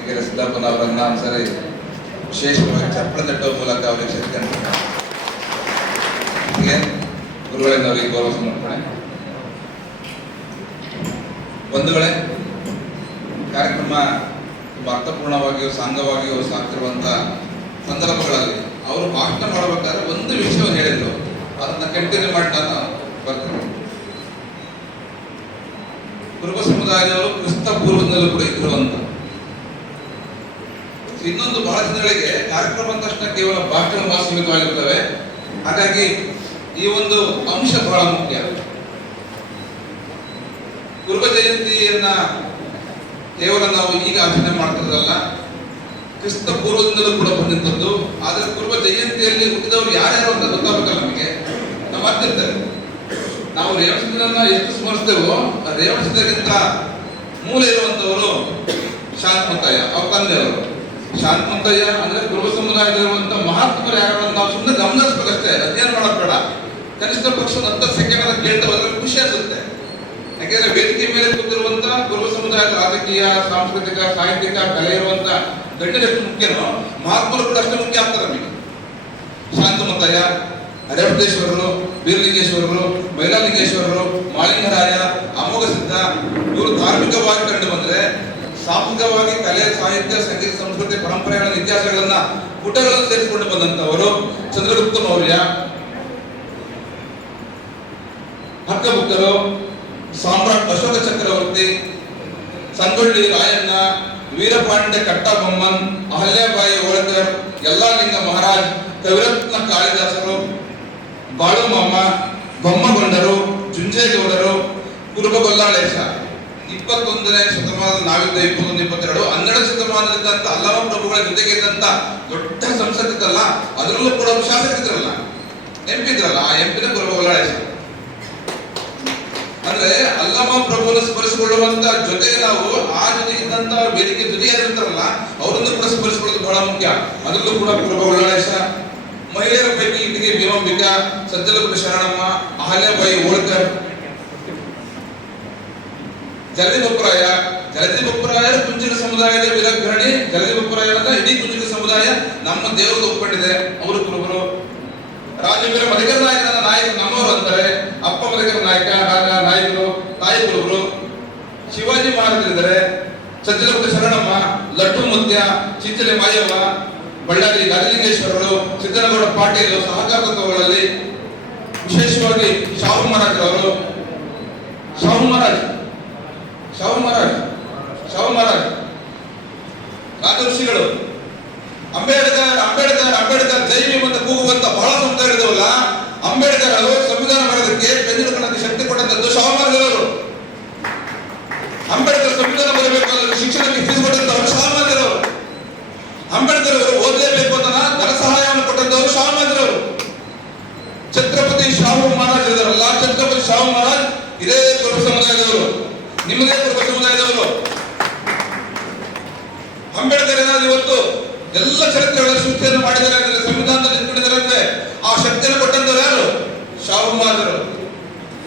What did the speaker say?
ಮತ್ತಿಗೆರೆ ಸಿದ್ದಪ್ಪನ ನಾನು ಒಂದ್ಸರಿ ವಿಶೇಷವಾಗಿ ಚಪ್ಪಳ ತಟ್ಟುವ ಮೂಲಕ ಅವರಿಗೆ ಶಕ್ತಿಯನ್ನು ಗುರುಗಳಿಂದ ಅವರಿಗೆ ಗೌರವ ಒಂದು ವೇಳೆ ಕಾರ್ಯಕ್ರಮ ತುಂಬಾ ಅರ್ಥಪೂರ್ಣವಾಗಿಯೂ, ಸಾಂಗವಾಗಿಯೂ ಸಾಕ್ತಿರುವಂತಹ ಸಂದರ್ಭಗಳಲ್ಲಿ ಅವರು ಭಾಷಣ ಮಾಡಬೇಕಾದ್ರೆ ಒಂದು ವಿಷಯವನ್ನು ಹೇಳಿದ್ರು. ಅದನ್ನ ಕಂಟಿನ್ಯೂ ಮಾಡಿ ನಾನು ಬರ್ತೀನಿ ಕುರುಬ ಸಮುದಾಯದವರು ಕ್ರಿಸ್ತ ಪೂರ್ವದಲ್ಲೂ ಕೂಡ ಇದ್ರು ಅಂತ. ಇನ್ನೊಂದು ಬಹಳ ದಿನಗಳಿಗೆ ಕಾರ್ಯಕ್ರಮ ಅಂದ ತಕ್ಷಣ ಕೇವಲ ಭಾಷಣ ಸೀಮಿತವಾಗಿರ್ತವೆ. ಹಾಗಾಗಿ ಈ ಒಂದು ಅಂಶ ಬಹಳ ಮುಖ್ಯ. ಕುರುಬ ಜಯಂತಿಯನ್ನ ಕೇವಲ ನಾವು ಈಗ ಆಚರಣೆ ಮಾಡ್ತಿರೋದಲ್ಲ, ಕ್ರಿಸ್ತ ಪೂರ್ವದಿಂದಲೂ ಕೂಡ ಬಂದಿದ್ದದ್ದು. ಆದ್ರೆ ಕುರುಬ ಜಯಂತಿಯಲ್ಲಿ ಹುಟ್ಟಿದವರು ಯಾರ್ಯಾರು ಅಂತ ಗೊತ್ತಾಗಬೇಕಲ್ಲ ನಮಗೆ? ನಾವು ಅರ್ತಿರ್ತೇವೆ ನಾವು ರೇವಣಸಿದ್ದರನ್ನ ಎಷ್ಟು ಸ್ಮರಿಸ್ತೇವೋ ಆ ರೇವಣಸಿದ್ದರಿಗಿಂತ ಮೂಲ ಇರುವಂತವರು ಶಾಂತಮಂತಯ್ಯ ಅವ್ರ ತಂದೆಯವರು. ಶಾಂತಮಂತಯ್ಯ ಅಂದ್ರೆ ಕುರುಬ ಸಮುದಾಯದಲ್ಲಿರುವಂತಹ ಮಹಾತ್ಮರು ಯಾರು ನಾವು ಸುಮ್ಮನೆ ಗಮನಿಸ್ಬೇಕಷ್ಟೇ. ಅಧ್ಯಯನ ಮಾಡಬೇಡ ಬೇಡ. ಕನಿಷ್ಠ ಪಕ್ಷ ಹತ್ತ ಸಂಖ್ಯೆಗಳ ಕೇಳ್ತಾ ಹೋದ್ರೆ ಖುಷಿ ಅನ್ಸುತ್ತೆ. ಯಾಕೆಂದ್ರೆ ವೇದಿಕೆ ಮೇಲೆ ಕೂತಿರುವಂತ ಕುರುಬ ಸಮುದಾಯದ ರಾಜಕೀಯ, ಸಾಂಸ್ಕೃತಿಕ, ಸಾಹಿತ್ಯಿಕ ಕಲೆ ಇರುವಂತ ಗಣ್ಯರು ಎಷ್ಟು ಮುಖ್ಯನೋ, ಮಹಾತ್ಮರು ಕೂಡ ಅಷ್ಟೇ ಮುಖ್ಯ ಆಗ್ತಾರೆ ನಮಗೆ. ಶಾಂತಮತಯ್ಯ ರೇವಟೇಶ್ವರರು ಬೀರಲಿಂಗೇಶ್ವರರು ಮೈಲಾಲಿಂಗೇಶ್ವರರು ಮಾಲಿಂಗರಾಯ ಅಮೋಘ ಸಿದ್ಧ ಇವರು ಧಾರ್ಮಿಕವಾಗಿ ಕಂಡು ಬಂದ್ರೆ ಸಾಂಸ್ಕೃತಿಕವಾಗಿ ಕಲೆ, ಸಾಹಿತ್ಯ, ಸಂಗೀತ, ಸಂಸ್ಕೃತಿ ಪರಂಪರೆಗಳ ಇತಿಹಾಸಗಳನ್ನ ಪುಟಗಳನ್ನು ಸೇರಿಸಿಕೊಂಡು ಬಂದಂತವರು ಚಂದ್ರಗುಪ್ತ ಮೌರ್ಯ ಹಕ್ಕಬುಕ್ಕರು ಸಾಮ್ರಾಟ್ ಅಶೋಕ ಚಕ್ರವರ್ತಿ, ಸಂಗೊಳ್ಳಿ ರಾಯಣ್ಣ, ವೀರಪಾಂಡೆ ಕಟ್ಟಬೊಮ್ಮನ್, ಅಹಲ್ಯಾಬಾಯಿ ಎಲ್ಲಾ ಯಲ್ಲಾಲಿಂಗ ಮಹಾರಾಜ್, ಕವಿರತ್ನ ಕಾಳಿದಾಸರು ಬಾಳುಮಮ್ಮ ಬೊಮ್ಮಗೊಂಡರು, ಜುಂಜೇಗೌಡರು, ಕುರುಬ ಗೊಲ್ಲಾಳೇಶ. ಇಪ್ಪತ್ತೊಂದನೇ ಶತಮಾನದ ನಾವಿದ್ದ ಇಪ್ಪತ್ತೊಂದು, ಇಪ್ಪತ್ತೆರಡು, ಹನ್ನೆರಡು ಶತಮಾನದಲ್ಲಿದ್ದಂತ ಅಲ್ಲಮ ಪ್ರಭುಗಳ ಜೊತೆಗೆ ಇದ್ದಂತ ದೊಡ್ಡ ಸಂಸತ್ತಿದ್ದಲ್ಲ ಅದರಲ್ಲೂ ಕೂಡ ಶಾಸಕರಿದ್ರಲ್ಲ ಎಂಪಿದ್ರಲ್ಲ ಆ ಎಂಪಿನ ಪ್ರಭು ಗೊಲ್ಲಾಳೇಶ ಅಂದ್ರೆ ಅಲ್ಲಮ ಪ್ರಭುವನ್ನು ಸ್ಮರಿಸಿಕೊಳ್ಳುವಂತ ಜೊತೆಗೆ ನಾವು ಆ ಜೊತೆಗೆ ಇದ್ದಂತ ವೇದಿಕೆ ಜೊತೆಗೆ ಇರ್ತಾರಲ್ಲ, ಅವರನ್ನು ಕೂಡ ಸ್ಮರಿಸಿಕೊಳ್ಳೋದು ಬಹಳ ಮುಖ್ಯ. ಅದರಲ್ಲೂ ಕೂಡ ಪ್ರಭು ಉಳ್ಳಾಳೇಶ ಮಹಿಳೆಯರ ಪೈಕಿ ಇಟ್ಟಿಗೆ ಭೀಮಾಂಬಿಕಾ ಸಜ್ಜಲಗುಡ ಶರಣಮ್ಮ ಅಹಲ್ಯಾಬಾಯಿ ಹೋಳ್ಕರ್ ಜಲದಿ ಬಪ್ಪರಾಯ ಜಲದಿ ಬಪ್ಪರಾಯ ಕುಂಚಿನ ಸಮುದಾಯದ ವಿರಗ್ರಣಿ ಜಲದಿ ಅಂತ ಇಡೀ ಕುಂಚಿನ ಸಮುದಾಯ ನಮ್ಮ ದೇವರು ಒಪ್ಪಿಕೊಂಡಿದೆ ಅವರು ಕುರುಬರು. ರಾಜವೀರ ಮಧಿಕರ ನಾಯಕನ ನಾಯಕ ನಮ್ಮವರು ಅಂತಾರೆ. ಅಪ್ಪ ಮದಕರ ನಾಯಕ ನಾಯಕರು, ತಾಯಿ ಕುರುಬರು. ಶಿವಾಜಿ ಮಹಾರಾಜರಿದ್ದಾರೆ. ಸಜ್ಜಲಗುಡ್ಡ ಶರಣಮ್ಮ ಲಟ್ಟು ಮುತ್ಯ, ಚಿಂಚಲೆ ಮಾಯವ್ವ, ಬಳ್ಳಾರಿ ಗಜಲಿಂಗೇಶ್ವರರು ಸಿದ್ದನಗೌಡ ಪಾಟೀಲ್, ಸಹಕಾರ ತತ್ವಗಳಲ್ಲಿ ವಿಶೇಷವಾಗಿ ಶಾಹು ಮಹಾರಾಜರವರು. ಶಾಹು ಮಹಾರಾಜ್ ಶಾಹು ಮಹಾರಾಜ್ ಶಾಹು ಮಹಾರಾಜ್ ರಾಜಋಷಿಗಳು, ಅಂಬೇಡ್ಕರ್ ಅಂಬೇಡ್ಕರ್ ಅಂಬೇಡ್ಕರ್ ಜೈವಿ ಮತ್ತು ಕೂಗುವಂತ ಬಹಳ ಸಮುದಾಯದವಲ್ಲ ಅಂಬೇಡ್ಕರ್ ಅವರು ಸಂವಿಧಾನ ಬರೋದಕ್ಕೆ ಬೆನ್ನಿಡುಕೊಳ್ಳಕ್ಕೆ ಶಕ್ತಿ ಕೊಟ್ಟಂತದ್ದು ಅವರು. ಅಂಬೇಡ್ಕರ್ ಸಂವಿಧಾನ ಬರಬೇಕಾದ್ರೆ ಶಿಕ್ಷಣಕ್ಕೆ ಫೀಸ್ ಕೊಟ್ಟಂತವರು ಶಾಮರಾಜರವರು ಅಂಬೇಡ್ಕರ್ ಅವರು ಓದಲೇಬೇಕು ಅಂತ ಧನ ಸಹಾಯವನ್ನು ಕೊಟ್ಟಂತವರು ಶಾಮರಾಜರವರು ಛತ್ರಪತಿ ಶಾಹು ಮಹಾರಾಜ್ ಇದಾರಲ್ಲ, ಛತ್ರಪತಿ ಶಾಹು ಮಹಾರಾಜ್, ಇದೇ ಸಮುದಾಯದವರು. ಕುರುಬ ಸಮುದಾಯದವರು? ಅಂಬೇಡ್ಕರ್ ಏನಾದ್ರು ಇವತ್ತು ಎಲ್ಲ ಚರಿತ್ರೆಗಳ